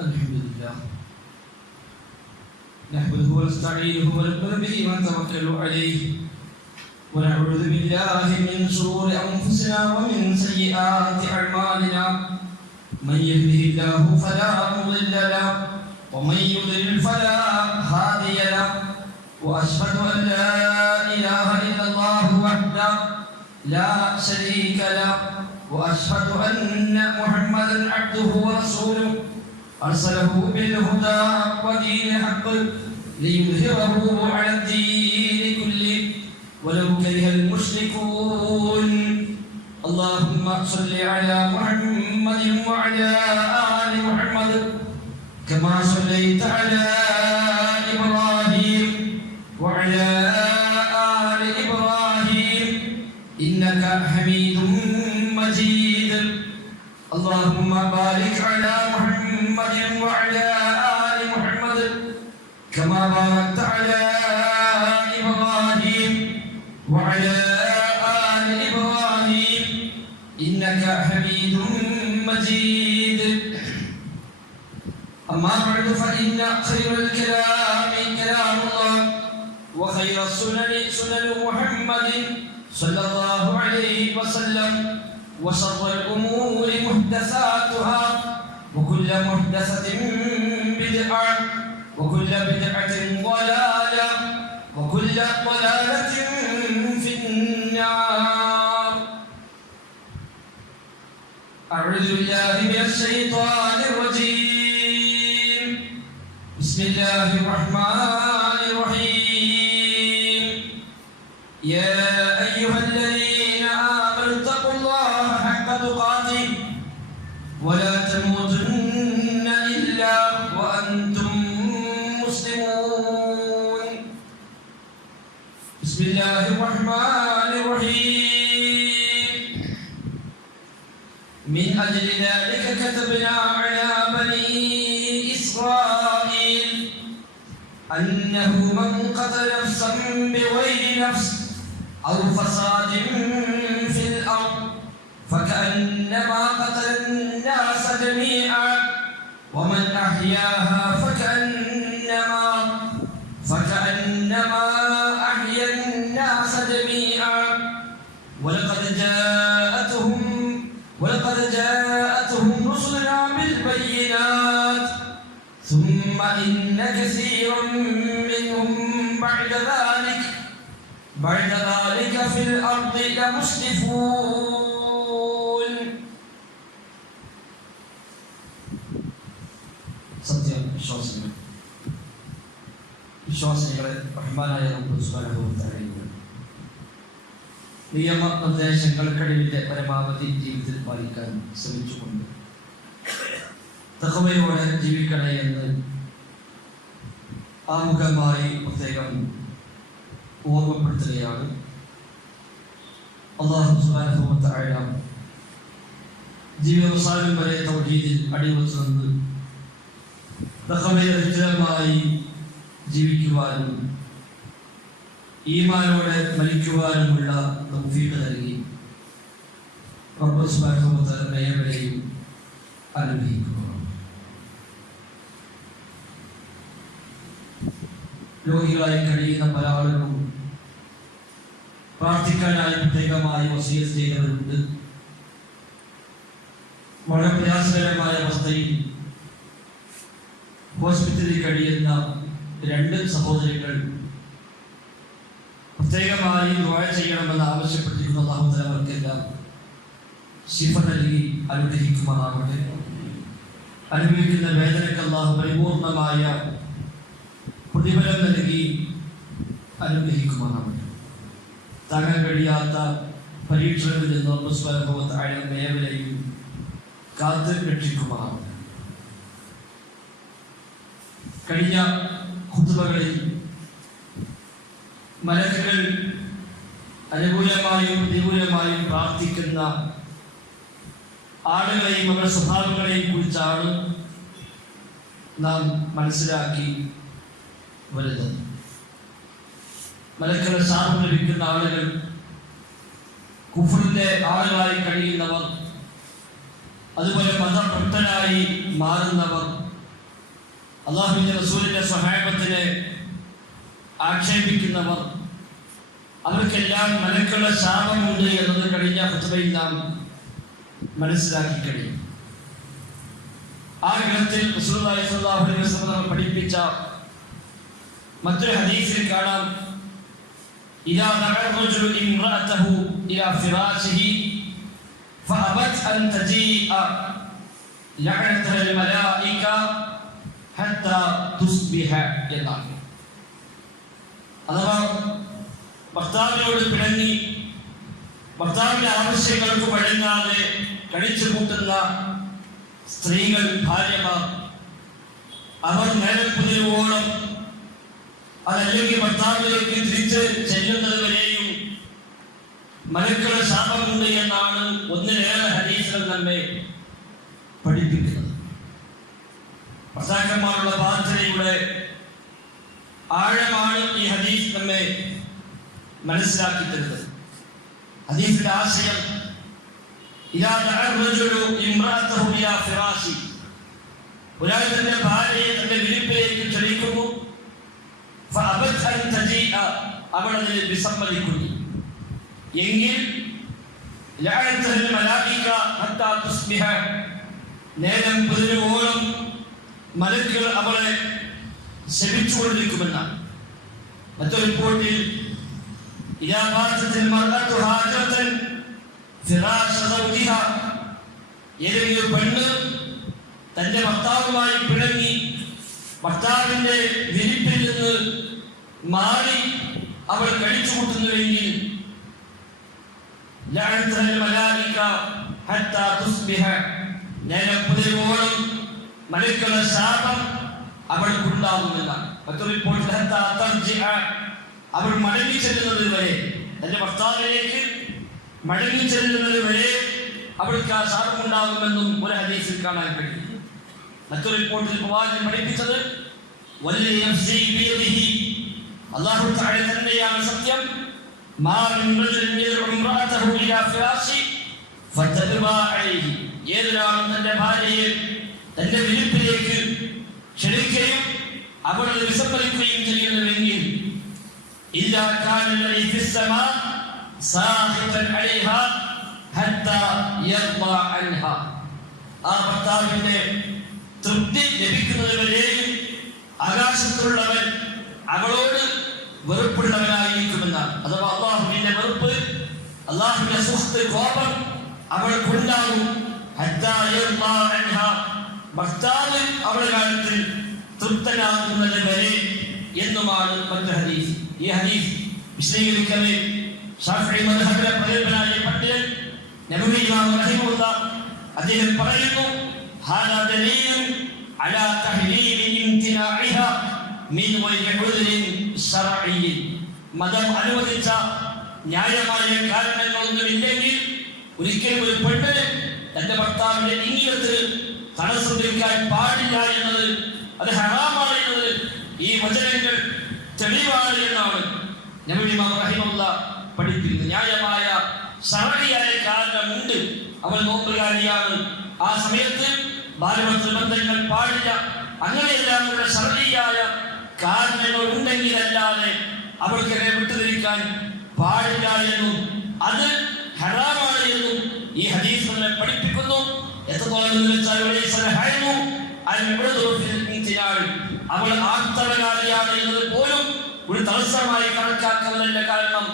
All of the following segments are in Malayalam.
الحمد لله نحمده ونستعينه ونؤمن به ونتوكل عليه ونعوذ بالله من شرور انفسنا ومن سيئات اعمالنا من يهده الله فلا مضل له ومن يضلل فلا هادي له واشهد ان لا اله الا الله وحده لا شريك له واشهد ان محمدا عبده ورسوله ارسله بالهدى ودين الحق ليظهره على الدين كله ولو كره المشركون اللهم صل على محمد وعلى ال محمد كما صليت على ابراهيم وعلى ال ابراهيم انك حميد مجيد اللهم بارك على محمد وعلى ال محمد كما باركت على ابراهيم وعلى ال ابراهيم انك حميد مجيد اما بعد فان خير الكلام كلام الله وخير السنن سنن محمد صلى الله عليه وسلم وشر الأمور محدثاتها وكل محدثة بدعة وكل بدعة ضلالة وكل ضلالة في النار أعوذ بالله من الشيطان الرجيم بسم الله الرحمن الرحيم يا أيها الذين آمنوا اتقوا الله حق تقاته ولا تموتن إلا وأنتم مسلمون بسم الله الرحمن الرحيم من أجل ذلك كتبنا على بني إسرائيل أنه من قتل نفسا بغير نفس أو فساد في الأرض فكأنما قتل الناس جميعا ومن أحياها فكأنما أحيا الناس جميعا ولقد جاءتهم رسلنا بالبينات ثم إن كثيرا منهم بعد ذلك في الأرض لمسرفون സത്യം വിശ്വാസികളെ റഹ്മാനായ റബ്ബ് സുബ്ഹാനഹു വ തആല നിയമ നിർദ്ദേശങ്ങൾ കഴിവിന്റെ പരമാവധി ജീവിതത്തിൽ പാലിക്കാൻ ശ്രമിച്ചുകൊണ്ട് തഖ്വയോടെ ജീവിക്കണേ എന്ന് ആമുഖമായി പ്രത്യേകം ഓർമ്മപ്പെടുത്തുകയാണ്. അല്ലാഹു സുബ്ഹാനഹു വ തആല ജീവിതാവസാനം വരെ തൗഹീദിൽ അടിയുറച്ചു നിന്ന് തഖ്വയായി ജീവിക്കുവാനും ഈമാനോടെ മരിക്കുവാനുമുള്ള തൗഫീഖ് നൽകി റബ്ബ് സുബ്ഹാനഹു വ തആല ഏവരെയും അനുഗ്രഹിക്കുക. രോഗികളായി കഴിയുന്ന പല ആളുകളും പ്രാർത്ഥിക്കാനായി പ്രത്യേകമായി വസിയത്ത് ചെയ്തവരുണ്ട്. വളരെ പ്രയാസകരമായ അവസ്ഥയിൽ ഹോസ്പിറ്റലിൽ കഴിയുന്ന 2 സഹോദരികൾ പ്രത്യേകമായി ദുആ ചെയ്യണമെന്ന് ആവശ്യപ്പെട്ടിരിക്കുന്ന അല്ലാഹു തആല അവർക്കെല്ലാം ശിഫ നൽകി അനുഗ്രഹിക്കുമാറാകട്ടെ. അനുഭവിക്കുന്ന വേദനയ്ക്ക് അല്ലാഹു പരിപൂർണമായ പ്രതിഫലം നൽകി അനുഗ്രഹിക്കുമാറാകട്ടെ. താങ്ങാൻ കഴിയാത്ത പരീക്ഷകളിൽ നിന്ന് റബ്ബ് സുബ്ഹാനഹു വ തആല ഏവരെയും കാത്ത് രക്ഷിക്കുമാറാകട്ടെ. കഴിഞ്ഞ ഖുത്ബകളിൽ മലക്കുകൾ അനുകൂലമായും പ്രതികൂലമായും പ്രാർത്ഥിക്കുന്ന ആളുകളെയും അവരുടെ സ്വഭാവങ്ങളെയും കുറിച്ചാണ് നാം മനസ്സിലാക്കി വരുന്നത്. മലക്കുകളെ ശാപം ലഭിക്കുന്ന ആളുകൾ, കുഫറിന്റെ ആളുകളായി കഴിയുന്നവർ, അതുപോലെ മതഭക്തരായി മാറുന്നവർ, അല്ലാഹുവിന്റെ റസൂലിന്റെ സ്വഹാബത്തിനെ ആക്ഷേപിക്കുന്നവർ അവർക്കെല്ലാം മലക്കുകളുടെ ശാപമുണ്ട് എന്നത് കഴിഞ്ഞ ഖുതുബയിൽ നാം മനസ്സിലാക്കി കഴിയും. ആ ഗ്രന്ഥത്തിൽ റസൂലുള്ളാഹി സ്വല്ലല്ലാഹു അലൈഹി വസല്ലം പഠിപ്പിച്ച മറ്റൊരു ഹദീസിൽ കാണാം, ഇദാ ദഅ റജുലു ഇംറഅതഹു ഇലാ ഫിറാശിഹി ഫഅബത് അൻ തജീഅ ലഅനതൽ മലായിക ഹത്താ തുസ്ബിഹ എന്നാണ്. അഥവാ ഭർത്താവിനോട് പിണങ്ങി ഭർത്താവിന്റെ ആവശ്യങ്ങൾക്ക് വഴങ്ങാതെ കഴിച്ചു കൂട്ടുന്ന സ്ത്രീകൾ, ഭാര്യമാർ, അവർ നേരം പുതിരുവോളം അതല്ലെങ്കിൽ ഭർത്താവിലേക്ക് തിരിച്ച് ചെല്ലുന്നത് വരെയും മലക്കുകളുടെ ശാപമുണ്ട് എന്നാണ് ഒന്നിലേറെ ഹദീസുകൾ നമ്മെ പഠിപ്പിക്കുന്നത്. ഭർത്താക്കന്മാരുടെ പ്രാർത്ഥനയുടെ ആഴമാണ് ഈ ഹദീസ് നമ്മെ മനസ്സിലാക്കി തരുന്നത്. ഹദീസിന്റെ ആശയം, ഇദാ ദഅ റജുലു ഇംറഅതഹു ഇലാ ഫിറാശി, ഒരാൾ തന്റെ ഭാര്യയെ തന്റെ വിരിപ്പിലേക്ക് ക്ഷണിക്കുന്നു, ഫഅബത് അൻ തജീഅ, അവൾ അതിൽ വിസമ്മതിക്കുന്നു എങ്കിൽ ലഅനതൽ മലായിക ഹത്താ തുസ്ബിഹ, നേരം പുലരുവോളം മലക്കുകൾ അവളെ ശപിച്ചുകൊണ്ടിരിക്കുമെന്നാണ്. മറ്റൊരു റിപ്പോർട്ടിൽ, ഇദാ ബാതത്തിൽ മർഅതു ഹാജറൻ ഫിറാശ സൗജിഹ, ഏതെങ്കിലും പെണ്ണ് തന്റെ ഭർത്താവുമായി പിണങ്ങി ഭർത്താവിന്റെ വിരിപ്പിൽ നിന്ന് മാറി അവൾ കഴിച്ചു കൂട്ടുന്നുവെങ്കിൽ ലഅനതൽ മലായിക ഹത്താ തുസ്ബിഹ, നേരം പുലരുവോളം മലക്കുകളുടെ ശാപം അവൾക്കുണ്ടാകുമെന്നാണ്. മറ്റൊരു റിപ്പോർട്ടിൽ ഹത്താ തർജിഅ, അവൾ മടങ്ങി ചെല്ലുന്നത് വരെ, തന്റെ ഭർത്താവിലേക്ക് മടങ്ങി ചെല്ലുന്നത് വരെ അവൾക്ക് ആ ശാപമുണ്ടാകുമെന്നും ഒരു ഹദീസിൽ കാണാൻ കഴിയും. മറ്റൊരു റിപ്പോർട്ടിൽ പ്രവാചകൻ പഠിപ്പിച്ചത്, വല്ലി നഫ്സി ബിയദിഹി, അല്ലാഹു തആല തന്നെയാണ് സത്യം, മാ മിൻ റജുലിൻ യദ്ഉ ഇംറഅതഹു ഇലാ ഫിറാശി ഫതദ്ബാ അലൈഹി, ഏതൊരാളും തന്റെ ഭാര്യയെ തന്റെ വിരിപ്പിലേക്ക് ക്ഷണിക്കുകയും അവളെ വിസമ്മതിക്കുകയും ചെയ്യുന്നുവെങ്കിൽ ഇല്ലാ കാന ലഹു ഫിസ്സമാ സാഖിതൻ അലൈഹാ ഹത്താ യർദാ അൻഹാ, ആ ഭർത്താവിന്റെ തൃപ്തി ലഭിക്കുന്നത് വരെയും ആകാശത്തുള്ളവൻ അവളോട് വെറുപ്പുള്ളവനായിരിക്കുമെന്നാണ്. അഥവാ അല്ലാഹുവിന്റെ വെറുപ്പ്, അല്ലാഹുവിന്റെ സുഖ്ത്, കോപം അവൾക്കുണ്ടാകും. ഹത്താ യർദാ അൻഹാ, ഭർത്താവ് അവളുടെ കാര്യത്തിൽ തൃപ്തനാകുന്നത് വരെ എന്നുമാണ് മറ്റു ഹദീസ്. ഈ ഹദീസ് വിശദീകരിക്കവേ ശാഫിഈ മദ്ഹബിലെ പ്രഗൽഭനായ പണ്ഡിതൻ നബവി ഇമാം റഹിമഹുല്ലാഹ് അദ്ദേഹം പറയുന്നു, ഹാദാ ദലീലുൻ അലാ തഹ്ലീലി ഇംതിനാഇഹാ മിൻ ഗൈരി ഉദ്രിൻ ശർഈൻ, മതം അനുവദിച്ച ന്യായമായ കാരണങ്ങളൊന്നുമില്ലെങ്കിൽ ഒരിക്കലും ഒരു പെണ്ണിന് തന്റെ ഭർത്താവിന്റെ ഇംഗിതത്തിന് തടസ്സം നിൽക്കാൻ പാടില്ല എന്നത്, അത് ഹറാമാണ് എന്നത് ഈ വചനങ്ങൾ തെളിവാണ് എന്നാണ് നബവി ഇമാം റഹിമഹുല്ലാഹ് പഠിപ്പിക്കുന്നത്. ന്യായമായ ശർഈയായ കാരണമുണ്ട്, അവൾ നോമ്പുകാരിയാണ്, ആ സമയത്ത് ഭാര്യഭർത്തൃ ബന്ധങ്ങൾ പാടില്ല, അങ്ങനെയെല്ലാം ഉള്ള ശർഈയായ കാരണങ്ങൾ ഉണ്ടെങ്കിലല്ലാതെ അവൾക്ക് വിട്ടുതിരിക്കാൻ പാടില്ല എന്നും അത് ഹറാമാണ് എന്നും ഈ ഹദീസ് നമ്മളെ പഠിപ്പിക്കുന്നു. എത്രത്തോളം അവൾ ആർത്തവകാരിയാണ് എന്നത് പോലും ഒരു തടസ്സമായി കണക്കാക്കുന്നതല്ല. കാരണം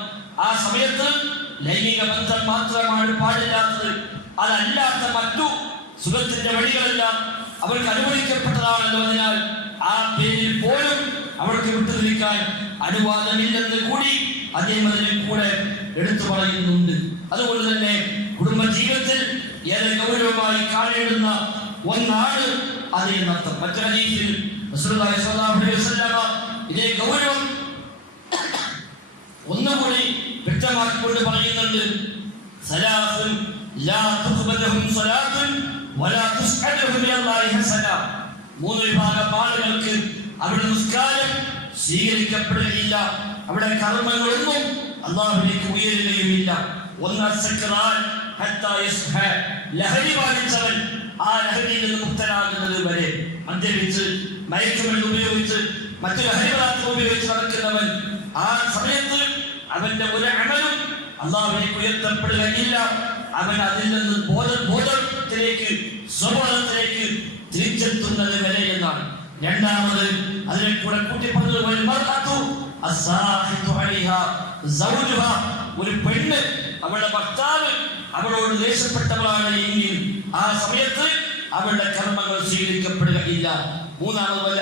ആ സമയത്ത് ലൈംഗിക ബന്ധം മാത്രമാണ് പാടില്ലാത്തത്, അതല്ലാത്ത മറ്റു സുഖത്തിന്റെ വഴികളെല്ലാം അവൾക്ക് അനുവദിക്കപ്പെട്ടതാണല്ലോ. അതിനാൽ ആ പേരിൽ പോലും അവൾക്ക് വിട്ടുനിൽക്കാൻ അനുവാദമില്ലെന്ന് കൂടി അദ്ദേഹം അതിൽ കൂടെ എടുത്തു പറയുന്നുണ്ട്. അതുകൊണ്ട് തന്നെ കുടുംബ ജീവിതത്തിൽ ഏറെ ഗൗരവമായി കാണേണ്ടുന്ന ഒന്നാണ് അതിനർത്ഥം. മറ്റു ഹദീസിൽ റസൂലുള്ളാഹി സ്വല്ലല്ലാഹു അലൈഹി വസല്ലമ ഇതേ ഗൗരവം ഒന്നുകൂടി വ്യക്തമാക്കിക്കൊണ്ട് പറയുന്നുണ്ട്, സലാസുൻ ലാ തുഖ്ബലഹും സ്വലാത്തുൻ വലാ തുസ്അലുഹും ഇലല്ലാഹി ഹസന, മൂന്ന് വിഭാഗം ആളുകൾക്ക് അവരുടെ നിസ്കാരം സ്വീകരിക്കപ്പെടുകയില്ല, അവിടെ കർമ്മങ്ങളൊന്നും അല്ലാഹുവിലേക്ക് ഉയരുകയുമില്ല. ഒന്ന് സക്റാൻ ഹത്താ യസ്ഹ, ലഹരി ബാധിച്ചവൻ ആ ലഹരിയിൽ നിന്ന് മുക്തനാകുന്നത് വരെ, മദ്യപിച്ച് മയക്കുമരുന്ന് ഉപയോഗിച്ച് മറ്റു ലഹരിപദാർത്ഥം ഉപയോഗിച്ച് നടക്കുന്നവൻ ആ സമയത്ത് അവന്റെ ഒരു അമലും അല്ലാഹുവിലേക്ക് ഉയർത്തപ്പെടുകയില്ല. അവൻ അതിൽ നിന്ന് ബോധത്തിലേക്ക് സ്വബോധത്തിലേക്ക് തിരിച്ചെത്തുന്നത് വരെ എന്നാണ്. രണ്ടാമത് അതിനെ കൂടെ കൂട്ടി പറഞ്ഞത് ഒരു പെണ്ണ് അവളുടെ ഭർത്താവ് അവളോട് ദേഷ്യപ്പെട്ടവളാണ് എങ്കിൽ ആ സമയത്ത് അവളുടെ കർമ്മങ്ങൾ സ്വീകരിക്കപ്പെടുകയില്ല. മൂന്നാമത്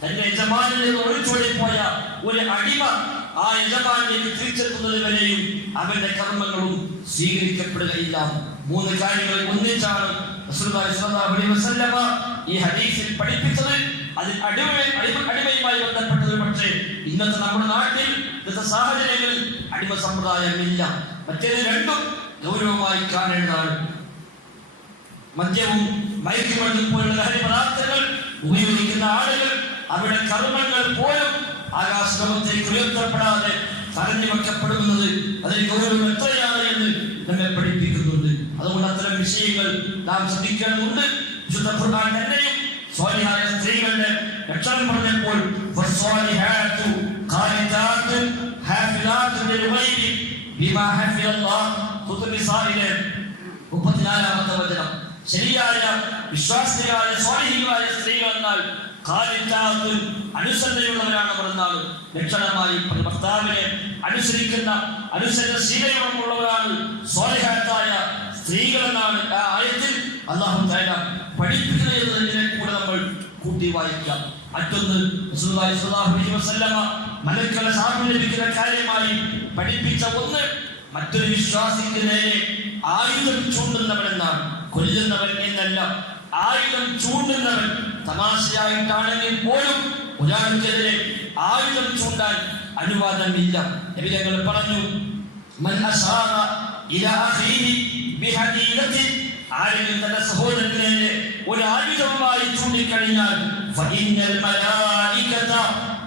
തന്റെ യജമാനിൽ നിന്ന് ഒളിച്ചോടിപ്പോയ ഒരു അടിമ ആ യജമാനിലേക്ക് തിരിച്ചെത്തുന്നത് വരെയും അവന്റെ കർമ്മങ്ങളും സ്വീകരിക്കപ്പെടുകയില്ല. മൂന്ന് കാര്യങ്ങൾ ഒന്നിച്ചാണ് റസൂലുള്ളാഹി സ്വല്ലല്ലാഹു അലൈഹി വസല്ലമ ഈ ഹദീസിൽ പഠിപ്പിച്ചത്. അത് അടിമയുമായി ബന്ധപ്പെട്ടത്. പക്ഷേ ഇന്നത്തെ നമ്മുടെ നാട്ടിൽ ഇന്നത്തെ സാഹചര്യങ്ങളിൽ അടിമ സമ്പ്രദായമില്ല. മറ്റേത് രണ്ടും ഗൗരവമായി കാണേണ്ടതാണ്. മദ്യവും മയക്കുമരുന്നും പോലുള്ള ലഹരി പദാർത്ഥങ്ങൾ ഉപയോഗിക്കുന്ന ആളുകൾ അവരുടെ കർമ്മങ്ങൾ പോലും ആകാശലോകത്തേക്ക് ഉയർത്തപ്പെടാതെ തടഞ്ഞു വെക്കപ്പെടുന്നത് അതിന് ഗൗരവം എത്രയാണ് എന്ന് നമ്മെ പഠിപ്പിക്കുന്നുണ്ട്. അതുകൊണ്ട് അത്തരം വിഷയങ്ങൾ നാം ശ്രദ്ധിക്കേണ്ടതുണ്ട്. വിശുദ്ധ ഖുർആൻ തന്നെയും സ്വാലിഹായ സ്ത്രീകളുടെ ലക്ഷണം പറഞ്ഞപ്പോൾ 34-ാമത്തെ വചനം ശരിയായ വിശ്വാസികളായ സ്വാലിഹികളായ സ്ത്രീകൾ എന്നാൽ അനുസരണയുള്ളവരാണ് എന്നാണ് ലക്ഷണമായി. ഭർത്താവിനെ അനുസരിക്കുന്ന അനുസരണശീലമുള്ളവരാണ് സ്വാലിഹാത്തായ സ്ത്രീകൾ എന്നാണ് ആ ആയത്തിൽ അല്ലാഹു തആല പഠിപ്പിക്കുന്നതിനെ കൂടെ നമ്മൾ കൂട്ടി വായിക്കാം. മറ്റൊന്ന് റസൂലുള്ളാഹി സ്വല്ലല്ലാഹു അലൈഹി വസല്ലമ മലക്കുകളെ സാമീപ്യം ലഭിക്കുന്ന കാര്യമായി പഠിപ്പിച്ച ഒന്ന് മറ്റൊരു വിശ്വാസിക്ക് നേരെ ആയുധം ചൂണ്ടുന്നവൻ എന്നാണ്. കൊല്ലുന്നവൻ എന്നല്ല, ആയുധം ചൂണ്ടുന്നവൻ. തമാശയായിട്ടാണെങ്കിൽ പോലും ഒരാൾക്കെതിരെ ആയുധം ചൂണ്ടാൻ അനുവാദമില്ല. നബി തങ്ങൾ പറഞ്ഞു, മൻ അശാറ ഇലാ അഖീഹി ബിഹദീദത്തിൻ, ആരെങ്കിലും തന്റെ സഹോദരനെ ഒരു ആയുധവുമായി ചൂണ്ടിക്കഴിഞ്ഞാൽ ഫഇന്നൽ മലായികത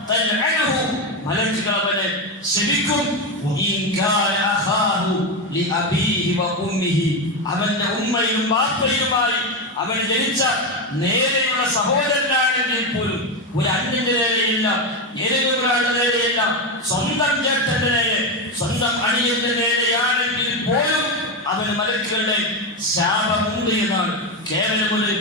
തൽഅനഹു, മലക്കുകൾ അവനെ ശപിക്കും. വഇൻ കാന അഖാഹു ലിഅബീഹി വഉമ്മിഹി, അവന്റെ ഉമ്മയും ബാപ്പയുമായി അവൻ ജനിച്ച നേരെയുള്ള സഹോദരനാണെങ്കിൽ പോലും ഒരു അന്യന്റെ നേരെയില്ല, ഏതെങ്കിലും ഒരാളുടെ നേരെയില്ല, സ്വന്തം ചേട്ടന്റെ നേരെ, സ്വന്തം അണിയന്റെ നേരെയാണെങ്കിൽ പോലും അവന് മലക്കുകളുടെ ശാപമുണ്ട് എന്നാണ്. കേവലം ഒരു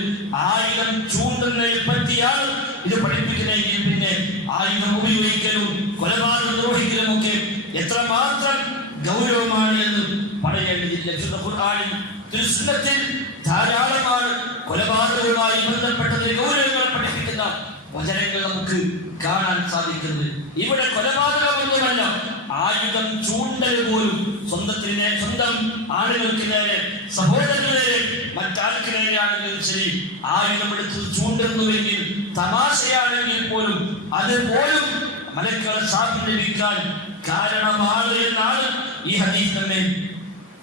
ആയുധം ചൂണ്ടുന്നതിനെ പറ്റിയാണ് ഇത് പഠിപ്പിക്കുന്നതെങ്കിൽ പിന്നെ ആയുധം ഉപയോഗിക്കലും കൊലപാതകം നിർവഹിക്കലും ഒക്കെ എത്രമാത്രം ഗൗരവമാണ് എന്ന് പറയേണ്ടതില്ല. വിശുദ്ധ ഖുർആനിൽ തിരുസുന്നത്തിൽ ധാരാളമാണ് കൊലപാതകവുമായി ബന്ധപ്പെട്ട ഗൗരവങ്ങൾ പഠിപ്പിക്കുന്ന വചനങ്ങൾ നമുക്ക് കാണാൻ സാധിക്കുന്നത്. ഇവിടെ കൊലപാതകമൊന്നുമല്ല, ആയുധം ചൂണ്ടൽ പോലും സ്വന്തം ആളുകൾക്ക് നേരെ, സഹോദരന് നേരെ, മറ്റാൾക്ക് നേരെയാണെങ്കിലും ശരി ആയുധം എടുത്ത് ചൂണ്ടുന്നുവെങ്കിൽ, തമാശയാണെങ്കിൽ പോലും അതുപോലും മലക്കുകളെ ശാപം ലഭിക്കാൻ കാരണമാണ് എന്നാണ് ഈ ഹദീസ് നമ്മെ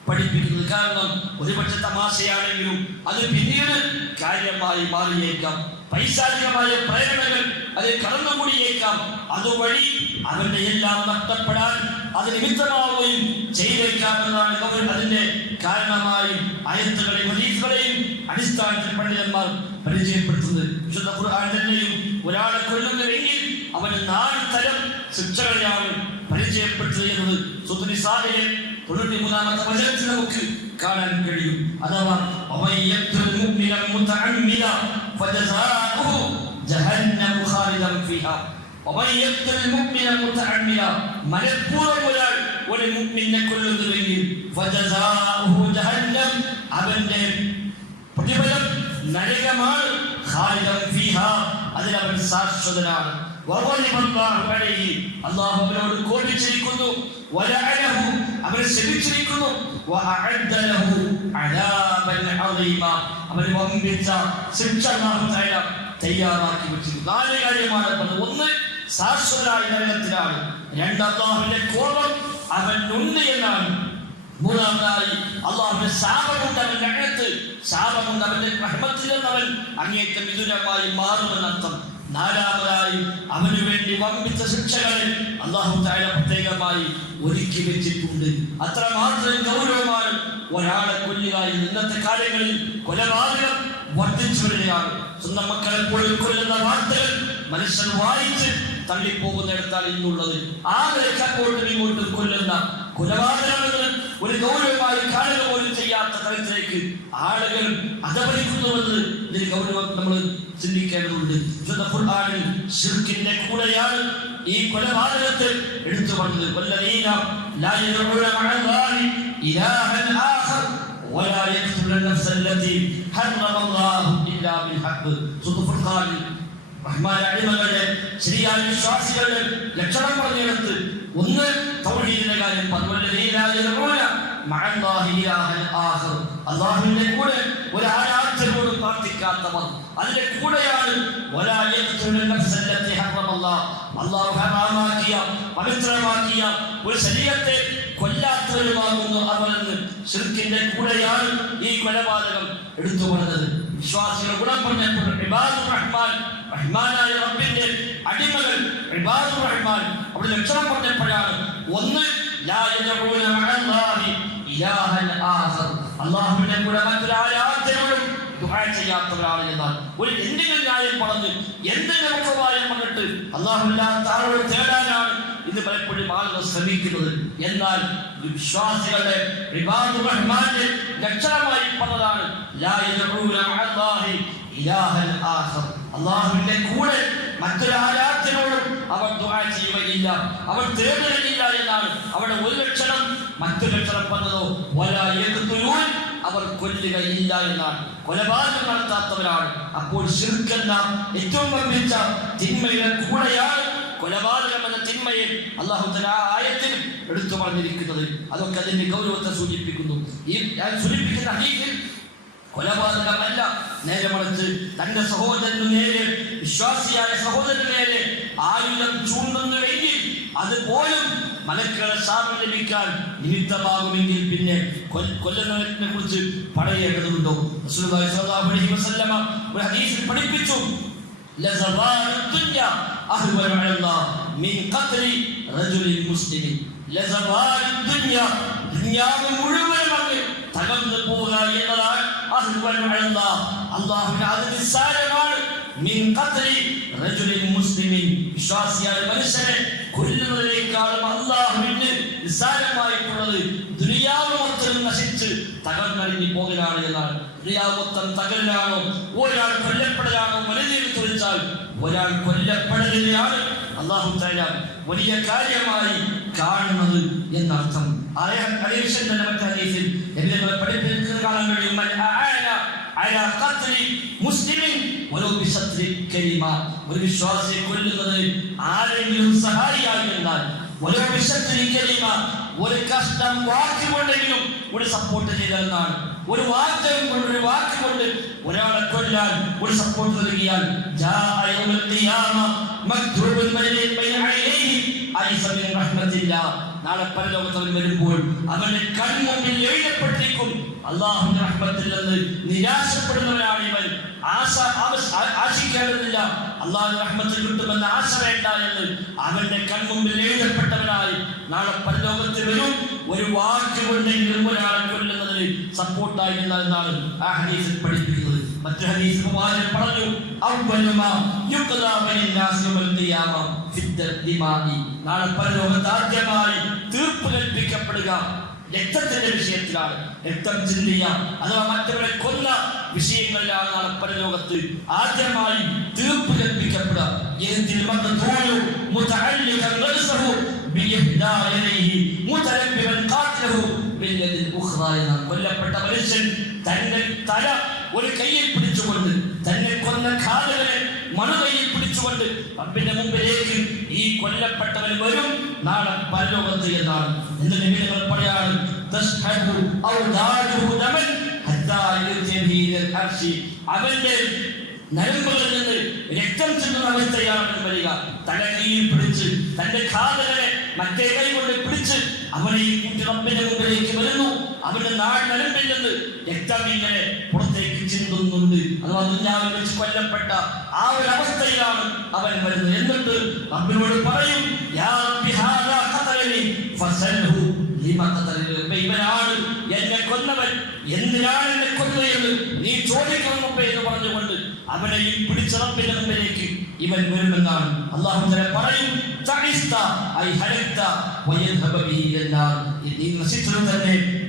പഠിപ്പിക്കുന്നത്. കാരണം ഒരുപക്ഷെ തമാശയാണെങ്കിലും അത് പിന്നീട് കാര്യമായി മാറിയേക്കാം. പൈശാചികമായ പ്രേരണകൾ അതിൽ കടന്നുകൂടിയേക്കാം. അതുവഴി അവന്റെ എല്ലാം നഷ്ടപ്പെടാൻ അത് നിമിത്തമാവുകയും ചെയ്തേക്കാമെന്നാണ് അതിന്റെ കാരണമായി ആയത്തുകളെയും ഹദീസുകളെയും അടിസ്ഥാനത്തിൽ പണ്ഡിതന്മാർ പരിചയപ്പെടുത്തുന്നത്. വിശുദ്ധ ഖുർആൻ തന്നെയും ഒരാളെ കൊല്ലുന്നുവെങ്കിൽ അവന് 4 തരം ശിക്ഷകളെയാണ് പരിചയപ്പെടുത്തുന്നത്. സൂറത്തുൽ നിസാഇലെ 93-ാമത്തെ വചനത്തിൽ നമുക്ക് കാണാൻ കഴിയും. അഥവാ മനഃപൂർവ്വം ഒരാൾ ഒരു മുഅ്മിനെ കൊല്ലുന്നുവെങ്കിൽ അവന്റെ പ്രതിഫലം നരകമാണ്. അതിലവൻ ശാശ്വതനാണ്. അല്ലാഹു അവനോട് കോപിച്ചിരിക്കുന്നു, അവനെ ശപിച്ചിരിക്കുന്നു, അവന് വമ്പിച്ച ശിക്ഷ തയ്യാറാക്കി വെച്ചിരിക്കുന്നു. 4 കാര്യമാണ്. ഒന്ന്, ശാശ്വതനായ നരകത്തിലാണ്. 2, അല്ലാഹുവിന്റെ കോപം അവനുണ്ട് എന്നാണ്. 3-ാമതായി അല്ലാഹുവിന്റെ ശാപമുണ്ട്, അവന്റെ അഴത്ത് ശാപമുണ്ട്, അവന്റെ റഹ്മത്തിൽ നിന്ന് അവൻ അങ്ങേറ്റം വിദൂരമായി മാറുമെന്നർത്ഥം. 4-ാമതായി അവന് വേണ്ടി വമ്പിച്ച ശിക്ഷകളിൽ അല്ലാഹു തആല പ്രത്യേകമായി ഒരുക്കി വെച്ചിട്ടുണ്ട്. അത്രമാത്രം ഗൗരവമാണ് ഒരാളെ കൊല്ലുക. ഇന്നത്തെ കാലങ്ങളിൽ കൊലപാതകം വർദ്ധിച്ചു വരികയാണ്. സ്വന്തം മക്കളെ പോലും കൊല്ലുന്ന വാർത്തകൾ മനുഷ്യൻ വായിച്ച് തള്ളിപ്പോകുന്നിടത്താണ് ഇന്നുള്ളത്. ആ നിലയ്ക്ക് അങ്ങോട്ടും ഇങ്ങോട്ടും കൊല്ലുന്ന കൊലപാതകമെന്ന് ഒരു ഗൗരവമായി കാണുക പോലും ചെയ്യാത്ത തലത്തിലേക്ക് ആളുകൾ അധപതിക്കുന്നുവെന്ന് ഇതിന് ഗൗരവം നമ്മൾ ചിന്തിക്കേണ്ടതുണ്ട്. ഖുർആനിൽ ശിർക്കിന്റെ കൂടെയാണ് ഈ കൊലപാതകത്തെ എടുത്തു പറഞ്ഞത്. വല്ലദീന ലാ യദഊന മഅല്ലാഹി ഇലാഹൻ ആഖർ വലാ യഖ്തുലൂന നഫ്സല്ലതി ഹറമല്ലാഹു ഇല്ലാ ബിൽഹഖ്. ഖുർആനിൽ റഹ്മാന്റെ അടിമകളുടെ ശരിയായ വിശ്വാസികളുടെ ലക്ഷണം പറഞ്ഞെടുത്ത് ഒന്ന് തൗഹീദിന്റെ കാര്യം അല്ലാഹുവിന്റെ കൂടെ ഒരു ആരാധനയോടും പ്രാർത്ഥിക്കാത്തവർ, അതിന്റെ കൂടെയാണ് അല്ലാഹു ഹറാമാക്കിയ പവിത്രമാക്കിയ ഒരു ശരീരത്തെ കൊല്ലാത്തവരുമാകുന്നു അവരെന്ന് ശിർക്കിന്റെ കൂടെയാണ് ഈ കൊലപാതകം എടുത്തു പറഞ്ഞത്. വിശ്വാസികൾ ഗുണം പറഞ്ഞപ്പോൾ ഇബാദുർ റഹ്മാൻ, റഹ്മാനായ റബ്ബിന്റെ അടിമകൾ ഇബാദുർ റഹ്മാൻ അവിടെ ലക്ഷണം പറഞ്ഞപ്പോഴാണ് ഒന്ന് ലാ യദഊന മഅല്ലാഹി ഇലാഹൻ ആഖർ, അല്ലാഹുവിന്റെ കൂടെ മറ്റൊരു ആരാധനയോടും ദുആ ചെയ്യാത്തവരാണ് എന്നാണ്. ഒരു എന്തെങ്കിലും ന്യായം പറഞ്ഞ് എന്തെങ്കിലും ഉപായം പറഞ്ഞിട്ട് അല്ലാഹുവില്ലാത്ത ആളോട് തേടാനാണ് ഇന്ന് പലപ്പോഴും ആളുകൾ ശ്രമിക്കുന്നത്. എന്നാൽ വിശ്വാസികളുടെ ഇബാദുർ റഹ്മാന്റെ ലക്ഷണമായി പറഞ്ഞതാണ് ലാ യദഊന മഅല്ലാഹി ഇലാഹൻ ആഖർ, അല്ലാഹുവിന്റെ കൂടെ മറ്റൊരു ആരാധനയോടും അവർ ദുആ ചെയ്യുകയില്ല, അവർ തേടുകയില്ല എന്നാണ് അവിടെ ഒരു ലക്ഷണം. മറ്റൊരു ലക്ഷണം പറഞ്ഞതോ വലാ യഖ്തുലൂൻ, അവർ കൊല്ലുകയില്ല എന്നാണ്. കൊലപാതകം നടത്താത്തവരാണ്. അപ്പോൾ ശിർക്ക് എന്ന ഏറ്റവും വമ്പിച്ച തിന്മയുടെ കൂടെയാണ് കൊലപാതകം എന്ന തിന്മയെ അല്ലാഹു തആല ആയത്തിൽ എടുത്തു പറഞ്ഞിരിക്കുന്നത്. അതൊക്കെ അതിന്റെ ഗൗരവത്തെ സൂചിപ്പിക്കുന്നു. ഈ ഞാൻ സൂചിപ്പിക്കുന്ന ഹദീസിൽ കൊലപാതകമല്ല, നേരെ മറിച്ച് തന്റെ സഹോദരന് നേരെ, വിശ്വാസിയായ സഹോദരന് നേരെ ആയുധം ചൂണ്ടുന്നുവെങ്കിൽ അതുപോലും മലക്കുകളെ ശാപം ലഭിക്കാൻ നിമിത്തമാകുമെങ്കിൽ പിന്നെ കൊല്ലുന്നതിനെ കുറിച്ച് പറയേണ്ടതുണ്ടോ? റസൂലുള്ളാഹി സ്വല്ലല്ലാഹു അലൈഹി വസല്ലമ ഒരു ഹദീസിൽ പഠിപ്പിച്ചു, ലസവാലു ദുനിയ അഹ്വന അലല്ലാഹ് മിൻ ഖത്ലി റജുലിൻ മുസ്ലിമിൻ. ലസവാലു ദുനിയ, ദുനിയാവ് മുഴുവനും അങ്ങ് തകർന്നു പോവുക എന്നതാണ് അഹ്വന അലല്ലാഹ്, അല്ലാഹുവിന് അത് നിസ്സാരമാണ്. മിൻ ഖത്ലി റജുലിൻ മുസ്ലിമിൻ, വിശ്വാസിയായ മനുഷ്യനെ കൊല്ലുന്നതിനേക്കാളും അല്ലാഹുവിന് നിസ്സാരമായിട്ടുള്ളത് ദുനിയാവ് മൊത്തം നശിച്ച് തകർന്നടിഞ്ഞു പോകലാണ് എന്നാണ്. ദുനിയാവ് മൊത്തം തകരലാണോ, ഒരാൾ കൊല്ലപ്പെടലാണോ വലുതെന്ന് ചോദിച്ചാൽ ഒരാൾ കൊല്ലപ്പെടലിനെയാണ് അല്ലാഹു തആല വലിയ കാര്യമായി കാണുന്നത് എന്നർത്ഥം. പഠിപ്പിക്കുന്നത് കാണാൻ കഴിയും. ഒരു വിശ്വാസിയെ കൊല്ലുന്നതിന് ആരെങ്കിലും സഹായിയായി എന്നാൽ ഒരു കഷ്ടം വാക്കുകൊണ്ടെങ്കിലും ഒരു സപ്പോർട്ട് ചെയ്തെന്നാണ്. ഒരു വാചകം കൊണ്ട്, ഒരു വാക്കുകൊണ്ട് ഒരാളെ കൊല്ലാൻ ഒരു സപ്പോർട്ട് നൽകിയാൽ നാളെ പരലോകത്തവൻ വരുമ്പോൾ അവന്റെ കൺമുമ്പിൽ എഴുതപ്പെട്ടിരിക്കും അല്ലാഹുവിന്റെ റഹ്മത്തിൽ നിന്ന് നിരാശപ്പെടുന്നവനാണ് ഇവൻ. ആശിക്കേണ്ടതില്ല, അല്ലാഹുവിന്റെ റഹ്മത്തിൽ കിട്ടുമെന്ന് ആശ വേണ്ട എന്ന് അവന്റെ കൺമുമ്പിൽ എഴുതപ്പെട്ടവനായി നാളെ പരലോകത്തിൽ വരും. ഒരു വാക്കുകൊണ്ടെങ്കിലും ഒരാളെ കൊല്ലുന്നതിന് സപ്പോർട്ടായി എന്നാണ് ആ ഹദീസിൽ പഠിപ്പിക്കുന്നത്. മറ്റൊരു ഹദീസിൽ പ്രവാചകൻ പറഞ്ഞു, നാളെ പരലോകത്ത് ആദ്യമായി തീർപ്പ് കൽപ്പിക്കപ്പെടുക രക്തത്തിന്റെ വിഷയത്തിലാണ്. രക്തം ചിന്തിയ അഥവാ മറ്റവരെ കൊന്ന വിഷയങ്ങളിലാണ് നാളെ പരലോകത്ത് ആദ്യമായി തീർപ്പ് കൽപ്പിക്കപ്പെടുക. കൊല്ലപ്പെട്ട മനുഷ്യൻ തന്റെ തല ഒരു കയ്യിൽ പിടിച്ചുകൊണ്ട്, തന്നെ കൊന്ന ഘാതകനെ മറുകൈയിൽ പിടിച്ചുകൊണ്ട് റബ്ബിന്റെ മുമ്പിലേക്ക് ഈ കൊല്ലപ്പെട്ടവൻ വരും നാളെ പരലോകത്ത് എന്നാണ്. എന്ന് നിമിതങ്ങൾ പറയാണ്, അവന്റെ നരമ്പുകളിൽ നിന്ന് രക്തം ചെല്ലുന്ന അവസ്ഥയാണ് വരിക. തല കയ്യിൽ പിടിച്ച് തന്റെ ഘാതകനെ മറ്റേ കൈ കൊണ്ട് പിടിച്ച് അവനെ കൂട്ടി റബ്ബിന്റെ മുമ്പിലേക്ക് വരുന്നു. അവന്റെ നരമ്പിൽ നിന്ന് രക്തം ഇങ്ങനെ പുറത്തേക്ക് ചിന്തുന്നുണ്ട്. അഥവാ ദുനിയാവിൽ വെച്ച് കൊല്ലപ്പെട്ട ആ ഒരു അവസ്ഥയിലാണ് അവൻ വരുന്നത്. എന്നിട്ട് റബ്ബിനോട് പറയും, ഇവനാണ് എന്നെ കൊന്നവൻ, എന്തിനാണ് എന്നെ കൊന്നതെന്ന് നീ ചോദിക്കണം മുമ്പേ എന്ന് പറഞ്ഞുകൊണ്ട് അവനെയും പിടിച്ച റബ്ബിന്റെ മുമ്പിലേക്ക് ഇവൻ വരുമെന്നാണ് അല്ലാഹു തആല പറയും.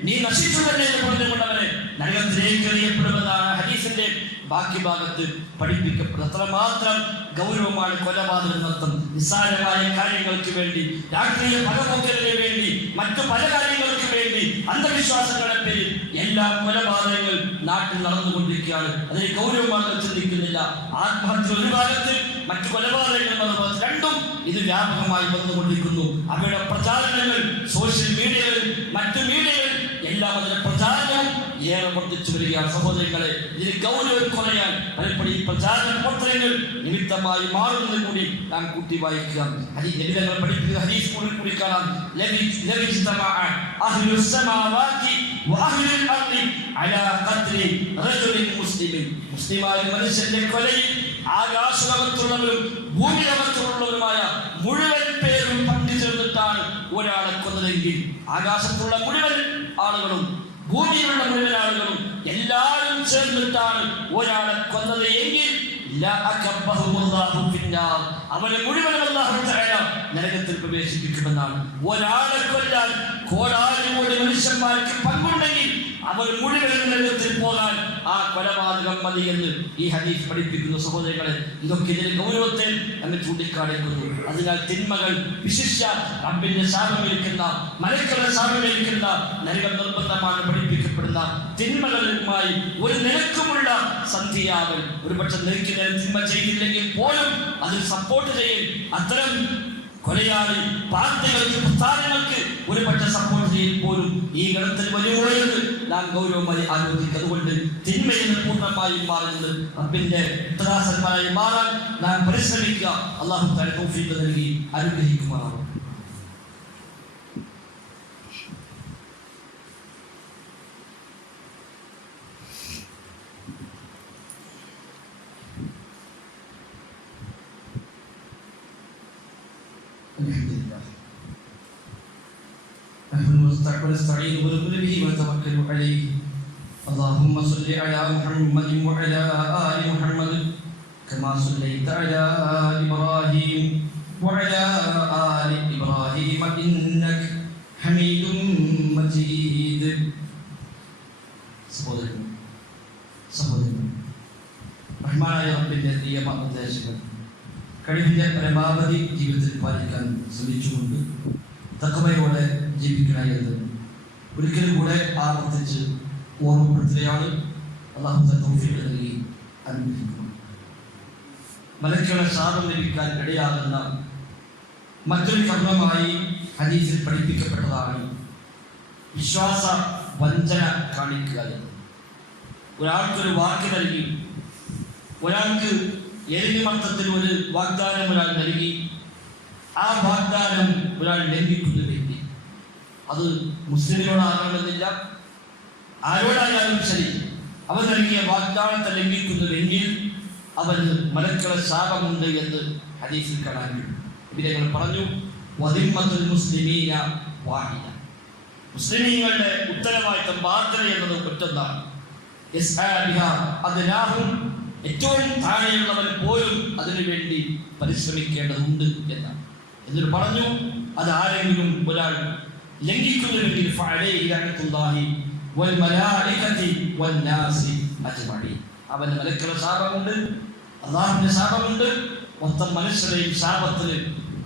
നീ നശിച്ചു തന്നെ എന്ന് പറഞ്ഞുകൊണ്ട് അവനെ നരകത്തിലേക്ക് എറിയപ്പെടുമെന്നാണ് ഹദീസിന്റെ ബാക്കി ഭാഗത്ത് പഠിപ്പിക്കപ്പെടുന്നത്. അത്രമാത്രം ഗൗരവമാണ് കൊലപാതകം നടത്തും. നിസ്സാരമായ കാര്യങ്ങൾക്ക് വേണ്ടി, രാഷ്ട്രീയ പകപോക്കലിന് വേണ്ടി, മറ്റു പല കാര്യങ്ങൾക്ക് വേണ്ടി, അന്ധവിശ്വാസങ്ങളുടെ പേരിൽ എല്ലാ കൊലപാതകങ്ങൾ നാട്ടിൽ നടന്നുകൊണ്ടിരിക്കുകയാണ്. അതിന് ഗൗരവമാണ് ചിന്തിക്കുന്നില്ല. ആത്മഹത്യ ഒരു ഭാഗത്ത്, മറ്റു കൊലപാതകങ്ങൾ മറുഭാഗത്ത്, രണ്ടും ഇത് വ്യാപകമായി വന്നുകൊണ്ടിരിക്കുന്നു. അവയുടെ പ്രചാരണങ്ങൾ സോഷ്യൽ മീഡിയകളിൽ, മറ്റു മീഡിയകളിൽ എല്ലാം അതിന്റെ പ്രചാരണം ഏറെ വർദ്ധിച്ചു വരികയാണ്. സഹോദരങ്ങളെ, ഇതിന് ഗൗരവം കുറയാൻ പലപ്പോഴും ഈ പ്രചാരണ പ്രവർത്തനങ്ങൾ നിമിത്തമായി മാറുന്നത് കൂടി നാം കൂട്ടി വായിക്കുക. നബിതങ്ങൾ പഠിപ്പിക്കുന്ന ഹദീസ് കൂടി കാണാം. മുസ്ലിമായ മനുഷ്യന്റെ കൊലയിൽ ആകാശലോകത്തുള്ളവരും ഭൂമിലോകത്തുള്ളവരുമായ മുഴുവൻ പേരും പങ്കുചേർന്നിട്ടാണ് ഒരാളെ കൊന്നതെങ്കിൽ, ആകാശത്തുള്ള മുഴുവൻ ആളുകളും ഭൂമിയിലുള്ള മുഴുവൻ ആളുകളും എല്ലാവരും ചേർന്നിട്ടാണ് ഒരാളെ കൊന്നത് എങ്കിൽ അവനെ മുഴുവൻ അല്ലാഹു തആല നരകത്തിൽ പ്രവേശിപ്പിക്കുമെന്നാണ്. ഒരാളെ കൊല്ലാൻ കോടാനുകോടി മനുഷ്യന്മാർക്ക് പങ്കുണ്ടെങ്കിൽ അവർ മുഴുവൻ നരകത്തിൽ പോകാൻ ആ കൊലപാതകം മതി എന്ന് ഈ ഹദീസ് പഠിപ്പിക്കുന്നു. സഹോദരങ്ങളെ, ഇതൊക്കെ ഇതിന്റെ ഗൗരവത്തെ നമ്മെ ചൂണ്ടിക്കാണിക്കുന്നു. അതിനാൽ തിന്മകൾ, വിശിഷ്യ റബ്ബിന്റെ ശാപമേൽക്കുന്ന, മലക്കുകളുടെ ശാപമേൽക്കുന്ന നരകം നിർബന്ധമാണ് പഠിപ്പിക്കപ്പെടുന്ന തിന്മകളുമായി ഒരു നിരക്കുമുള്ള സന്ധിയാവൽ. ഒരുപക്ഷെ നിരക്കുന്ന തിന്മ ചെയ്തില്ലെങ്കിൽ പോലും അതിൽ സപ്പോർട്ട് ചെയ്യും. അത്തരം കൊലയാളി പാർട്ടികൾക്ക്, പ്രസ്ഥാനങ്ങൾക്ക് ഒരുപക്ഷെ സപ്പോർട്ട് ചെയ്യും പോലും ഈ ഗണത്തിൽ വലിയ നാം ഗൗരവമായി ആലോചിക്കുക. അതുകൊണ്ട് തിന്മയിൽ നിന്ന് പൂർണ്ണമായും മാറുന്നത് റബ്ബിന്റെ ഉത്തരാസന്മാരായി മാറാൻ നാം പരിശ്രമിക്കുക. അല്ലാഹു തആല തൗഫീഖ് നൽകി അനുഗ്രഹിക്കുമാറാവട്ടെ. ونستعين ونؤمن به ونتوكل عليه. اللهم صل على محمد وعلى آل محمد كما صليت على إبراهيم وعلى آل إبراهيم إنك حميد مجيد. സഹോദരൻ റഹ്മാനായ റബ്ബിന്റെ നിയമോപദേശങ്ങൾ കഴിവിന്റെ പരമാവധി ജീവിതത്തിൽ പാലിക്കാൻ ശ്രമിച്ചുകൊണ്ട് തഖ്വയോടെ ജീവിക്കണമെന്ന് ഒരിക്കലും കൂടെ ആവർത്തിച്ച് ഓർമ്മപ്പെടുത്തുകയാണ്. അല്ലാഹു തൗഫീഖ് നൽകി അനുഗ്രഹിക്കുന്നു. മലക്കുകളുടെ ശാപം ലഭിക്കാൻ ഇടയാകുന്ന മറ്റൊരു കർമ്മമായി ഹദീസിൽ പഠിപ്പിക്കപ്പെട്ടതാണ് വിശ്വാസ വഞ്ചന കാണിക്കുക എന്ന്. ഒരാൾക്കൊരു വാക്ക് നൽകി, ഒരാൾക്ക് ഏതെങ്കിലും അർത്ഥത്തിൽ ഒരു വാഗ്ദാനം ഒരാൾ നൽകി, ആ വാഗ്ദാനം ഒരാൾ ലംഘിക്കുന്നുവെങ്കിൽ, അത് മുസ്ലിമിനോടാകണമെന്നില്ല, ആരോടായാലും ശരി, അവൻ നൽകിയ വാഗ്ദാനത്തെ ലംഘിക്കുന്നുവെങ്കിൽ അവന് മലക്കുകളുടെ ശാപമുണ്ട് എന്ന് ഹദീസിൽ കാണാൻ കഴിയും. ഇവരെ പറഞ്ഞു, വദിമ്മത്തുൽ മുസ്ലിമീന വാഹിദ, മുസ്ലിമീങ്ങളുടെ ഉത്തരവാദിത്തം, ബാധ്യത എന്നത് ഒറ്റൊന്നാണ്. അതിനാഹും, ഏറ്റവും താഴെയുള്ളവൻ പോലും അതിനുവേണ്ടി പരിശ്രമിക്കേണ്ടതുണ്ട് എന്നാണ്. എന്നിട്ട് പറഞ്ഞു, അത് ആരെങ്കിലും ഒരാൾ ലംഘിക്കുന്നുവെങ്കിൽ അവന്റെ മലക്കുകളുടെ ശാപമുണ്ട്, അല്ലാഹുവിന്റെ ശാപമുണ്ട്, മൊത്തം മനുഷ്യരുടെയും ശാപത്തിന്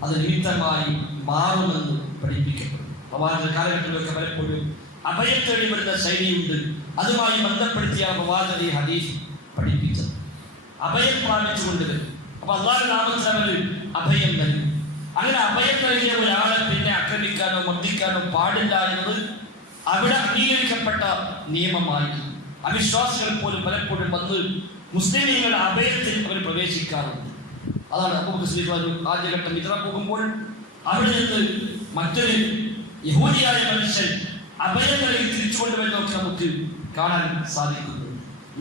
അത് നിമിത്തമായി മാറുമെന്ന് പഠിപ്പിക്കപ്പെടും. പ്രവാചക കാലഘട്ടത്തിലൊക്കെ പലപ്പോഴും അഭയം തേടി വരുന്ന ശൈലിയുണ്ട്. അതുമായി ബന്ധപ്പെടുത്തിയ പ്രവാചക ഈ ഹദീസ് പഠിപ്പിച്ചത് അഭയം പ്രാപിച്ചുകൊണ്ട് വരും. അപ്പൊ അല്ലാഹുവിന്റെ നാമത്തിൽ അവർ അഭയം നൽകും. അങ്ങനെ അഭയം നൽകിയ ഒരാളെ പിന്നെ ആക്രമിക്കാനോ മർദ്ദിക്കാനോ പാടില്ല എന്നത് അവിടെ അംഗീകരിക്കപ്പെട്ട നിയമമായിരുന്നു. അവിശ്വാസികൾ പോലും പലപ്പോഴും വന്ന് മുസ്ലിമീങ്ങളുടെ അഭയത്തിൽ അവർ പ്രവേശിക്കാറുണ്ട്. അതാണ് അബൂബക്കർ ആദ്യഘട്ടം ഇത്ര പോകുമ്പോൾ അവിടെ നിന്ന് മറ്റൊരു യഹൂദിയായ മനുഷ്യൻ അഭയം നൽകി തിരിച്ചു കൊണ്ടുവരുന്നതൊക്കെ നമുക്ക് കാണാൻ സാധിക്കുന്നു.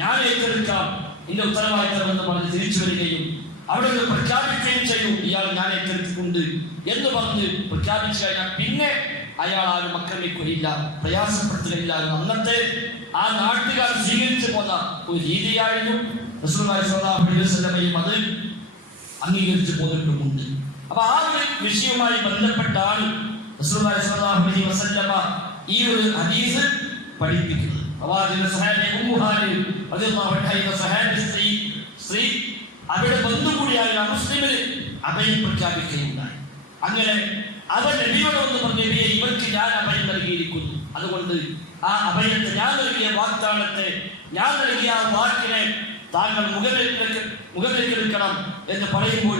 ഞാൻ ഏറ്റെടുക്കാം, എന്റെ ഉത്തരവാദിത്തം എന്ന് പറഞ്ഞ് തിരിച്ചു വരികയും അവിടെ നിന്ന് പ്രഖ്യാപിക്കുകയും ചെയ്യും, ഇയാൾ ഞാൻ ഏറ്റെടുത്തിട്ടുണ്ട് എന്ന് പറഞ്ഞ് പ്രഖ്യാപിച്ചു കഴിഞ്ഞാൽ പിന്നെ അയാൾ ആരും ആക്രമിക്കുകയില്ല, പ്രയാസപ്പെടുത്തുകയില്ല എന്ന് അന്നത്തെ ആ നാട്ടുകാർ സ്വീകരിച്ചു പോന്ന ഒരു രീതിയായിരുന്നു. റസൂലുള്ളാഹി സ്വല്ലല്ലാഹു അലൈഹി വസല്ലമയും അത് അംഗീകരിച്ചു പോന്നിട്ടുമുണ്ട്. അപ്പൊ ആ ഒരു വിഷയവുമായി ബന്ധപ്പെട്ടാണ് റസൂലുള്ളാഹി സ്വല്ലല്ലാഹു അലൈഹി വസല്ലമ ഈ ഒരു ഹദീസ് പഠിപ്പിക്കുന്നത്. സ്ത്രീ അവരുടെ ബന്ധു കൂടിയായ മുസ്ലിമിന് അഭയം പ്രഖ്യാപിക്കുകയുണ്ടായി. അങ്ങനെ അവർ നബിയോടൊന്ന് പറഞ്ഞു, നബിയെ ഇവർക്ക് ഞാൻ അഭയം നൽകിയിരിക്കുന്നു, അതുകൊണ്ട് ആ അഭയത്തെ ഞാൻ നൽകിയ വാഗ്ദാനത്തെ ഞാൻ നൽകിയ ആ വാക്കിനെ താങ്കൾ മുഖവിലേക്കെടുക്കണം എന്ന് പറയുമ്പോൾ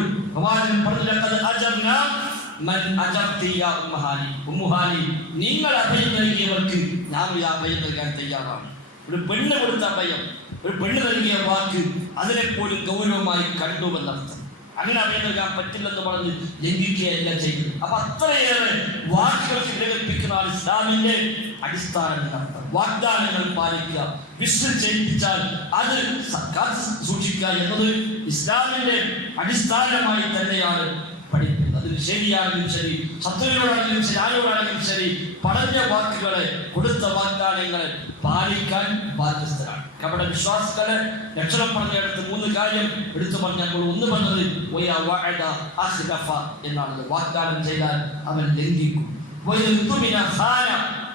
നിങ്ങൾ അഭയം നൽകിയവർക്ക് ഞാൻ അഭയം നൽകാൻ തയ്യാറാണ്. ഒരു പെണ്ണ് കൊടുത്ത അഭയം, ഒരു പെണ്ണ് നൽകിയ വാക്ക് അതിനെപ്പോലും ഗൗരവമായി കണ്ടുവെന്നർത്ഥം. അങ്ങനെ അഭയം നൽകാൻ പറ്റില്ലെന്ന് പറഞ്ഞ് ലംഘിക്കുകയല്ല ചെയ്യുന്നത്. അപ്പൊ അത്രയേറെ വാക്കുകൾക്ക് പ്രകടിപ്പിക്കുന്നതാണ് ഇസ്ലാമിന്റെ അടിസ്ഥാനം എന്നർത്ഥം. വാഗ്ദാനങ്ങൾ പാലിക്കുക, വിശ്വസിച്ചാൽ അത് കാത്തു സൂക്ഷിക്കുക എന്നത് ഇസ്ലാമിന്റെ അടിസ്ഥാനമായി തന്നെയാണ് പഠിക്കുന്നത്. അതിന് ശരിയാണെങ്കിലും ശരി, ശത്രുവിനോടാണെങ്കിലും ശരി, ആരോടാണെങ്കിലും ശരി, പറഞ്ഞ വാക്കുകളെ, കൊടുത്ത വാഗ്ദാനങ്ങളെ പാലിക്കാൻ ബാധ്യസ്ഥരാണ്. കപട വിശ്വാസികളെ ലക്ഷണം പറഞ്ഞെടുത്ത് 3 കാര്യം എടുത്തു പറഞ്ഞപ്പോൾ ഒന്ന് പറഞ്ഞത് എന്നാണ്. വാഗ്ദാനം ചെയ്താൽ അവൻ ലംഘിക്കും,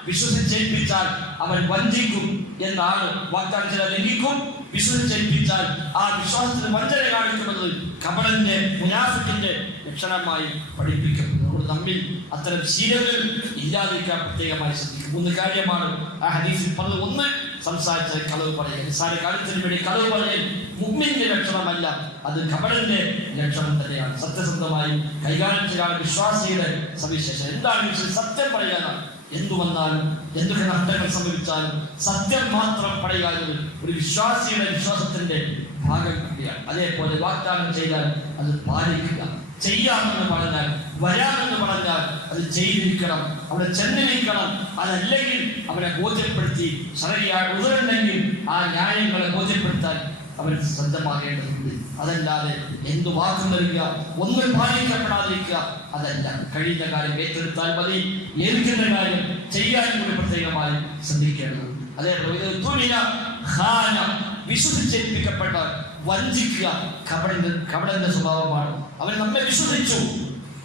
വിശ്വസിച്ചേൽപ്പിച്ചാൽ അവൻ വഞ്ചിക്കും എന്നാണ്. വാഗ്ദാനം ചെയ്താൽ ലംഘിക്കും, വിശ്വസിച്ചേൽപ്പിച്ചാൽ ആ വിശ്വാസത്തിന് വഞ്ചന കാണിക്കുന്നത് കപടന്റെ മുനാഫിക്കിന്റെ ലക്ഷണമായി പഠിപ്പിക്കുന്നു. അതുകൊണ്ട് നമ്മിൽ അത്തരം ശീലങ്ങൾ ഇല്ലാതിരിക്കാൻ പ്രത്യേകമായി ശ്രദ്ധിക്കും. 3 കാര്യമാണ് ആ ഹദീസിൽ പറഞ്ഞത്. ഒന്ന്, സംസാരിച്ച കളവ് പറയുക, നിസ്സാര കാര്യത്തിന് വേണ്ടി കളവ് പറയൽ മുഅ്മിന്റെ ലക്ഷണമല്ല, അത് കപടന്റെ ലക്ഷണം തന്നെയാണ്. സത്യസന്ധമായി കൈകാര്യം ചെയ്യാൻ വിശ്വാസിയുടെ സവിശേഷത എന്താണ്? സത്യം പറയാനാണ്. എന്തു വന്നാലും എന്തൊക്കെ നഷ്ടങ്ങൾ സംഭവിച്ചാലും സത്യം മാത്രം പറയുക എന്നത് ഒരു വിശ്വാസിയുടെ വിശ്വാസത്തിന്റെ ഭാഗം കൂടിയാണ്. അതേപോലെ വാഗ്ദാനം ചെയ്താൽ അത് പാലിക്കുക, ചെയ്യാമെന്ന് പറഞ്ഞാൽ, വരാമെന്ന് പറഞ്ഞാൽ അത് ചെയ്തിരിക്കണം, അവിടെ ചെന്നിരിക്കണം. അതല്ലെങ്കിൽ അവരെ ബോധ്യപ്പെടുത്തി ശരിയായ ഉദരണ്ടെങ്കിൽ ആ ന്യായങ്ങളെ ബോധ്യപ്പെടുത്താൻ അവർ ശ്രദ്ധമാകേണ്ടതുണ്ട്. അതല്ലാതെ എന്തു വാക്കും നൽകുക, ഒന്നും പാലിക്കപ്പെടാതിരിക്കുക അതല്ല. കഴിയുന്ന കാര്യം ഏറ്റെടുത്താൽ മതി, ഏൽക്കുന്ന കാര്യം ചെയ്യാൻ കൂടി പ്രത്യേകമായി ശ്രദ്ധിക്കേണ്ടതുണ്ട്. അതേപോലെ വിശ്വസിച്ചേൽപ്പിക്കപ്പെട്ട വഞ്ചിക്കുക കപടന്റെ സ്വഭാവമാണ്. അവൻ നമ്മെ വിശ്വസിച്ചു,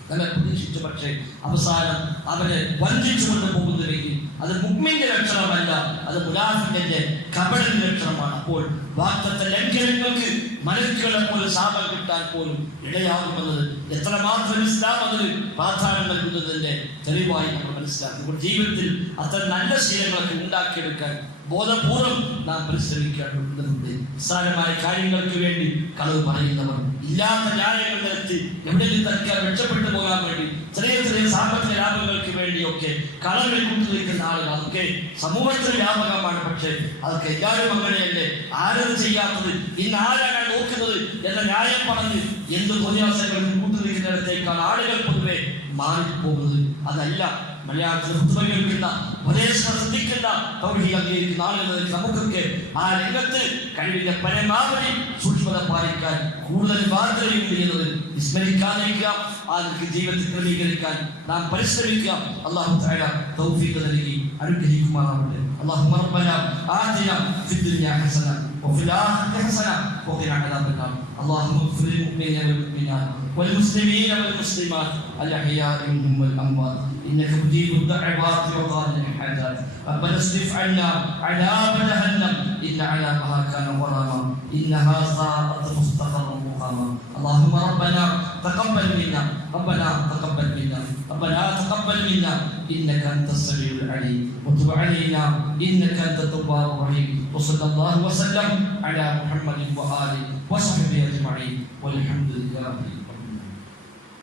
നമ്മെ പ്രതീക്ഷിച്ചു, പക്ഷേ അവസാനം അവനെ വഞ്ചിച്ചുകൊണ്ട് പോകുന്നുവെങ്കിൽ അത് മുഅ്മിന്റെ ലക്ഷണമല്ല, അത് മുനാഫിക്കിന്റെ കപടന്റെ ലക്ഷണമാണ്. അപ്പോൾ വാഗ്ദത്ത ലംഘനങ്ങൾക്ക് മലക്കുകളെ പോലെ ശാപം കിട്ടാൻ പോലും ഇടയാകുമെന്നത് എത്രമാത്രം ഇസ്ലാം അതിന് പ്രാധാന്യം നൽകുന്നതിന്റെ തെളിവായി നമ്മൾ മനസ്സിലാക്കും. ജീവിതത്തിൽ അത്തരം നല്ല ശീലങ്ങളൊക്കെ ഉണ്ടാക്കിയെടുക്കാൻ ബോധപൂർവം നാം പരിശ്രമിക്കേണ്ടതുണ്ട്. നിസ്സാരമായ കാര്യങ്ങൾക്ക് വേണ്ടി കളവ് പറയുന്നവർ, ഇല്ലാത്ത ന്യായങ്ങൾ നിരത്തി എവിടെയെങ്കിലും തനിക്കാൻ രക്ഷപ്പെട്ടു പോകാൻ വേണ്ടി ചെറിയ ചെറിയ സാമ്പത്തിക ലാഭങ്ങൾക്ക് വേണ്ടിയൊക്കെ കളവിൽ കൂട്ടുനിൽക്കുന്ന ആളുകൾ, അതൊക്കെ സമൂഹത്തിന് വ്യാപകമാണ്. പക്ഷേ അതൊക്കെ എല്ലാവരും അങ്ങനെയല്ലേ, ആരത് ചെയ്യാത്തത്, ഇന്ന് ആരാണ് നോക്കുന്നത് എന്ന ന്യായം പറഞ്ഞ് എന്ത് തോന്നിയാസങ്ങൾക്ക് കൂട്ടുനിൽക്കുന്നിടത്തേക്കാണ് ആളുകൾ പൊതുവെ മാറിപ്പോകുന്നത്. അതല്ല മലയാളത്തിൽ കേൾക്കുന്ന ഉപദേശം ശ്രദ്ധിക്കുന്ന തൗഹീദ് അംഗീകരിക്കുന്ന ആളുകൾ നമുക്കൊക്കെ ആ രംഗത്ത് കഴിവിന്റെ പരമാവധി സൂക്ഷ്മത പാലിക്കാൻ കൂടുതൽ ബാധ്യതയുണ്ട് എന്നത് വിസ്മരിക്കാതിരിക്കുക. ആ ജീവിതത്തിൽ ക്രമീകരിക്കാൻ നാം പരിശ്രമിക്കുക. അല്ലാഹു തആല തൗഫീഖ് നൽകി അനുഗ്രഹിക്കുമാറാവട്ടെ. اللهم ربنا آتنا في الدنيا حسنة وفي الآخرة حسنة وقنا عذاب النار. اللهم اغفر للمؤمنين والمؤمنات والمسلمين والمسلمات الأحياء منهم والأموات إنك مجيب الدعوات وقاضي الحاجات. ربنا اصرف عنا عذاب جهنم إن عذابها كان غراما إنها ساءت مستقرا مقاما. اللهم ربنا تقبل منا، ربنا تقبل منا، ربنا تقبل منا إنك أنت السميع العليم وتب علينا إنك أنت التواب الرحيم. وصلى الله وسلم على محمد وآله وصحبه أجمعين والحمد لله.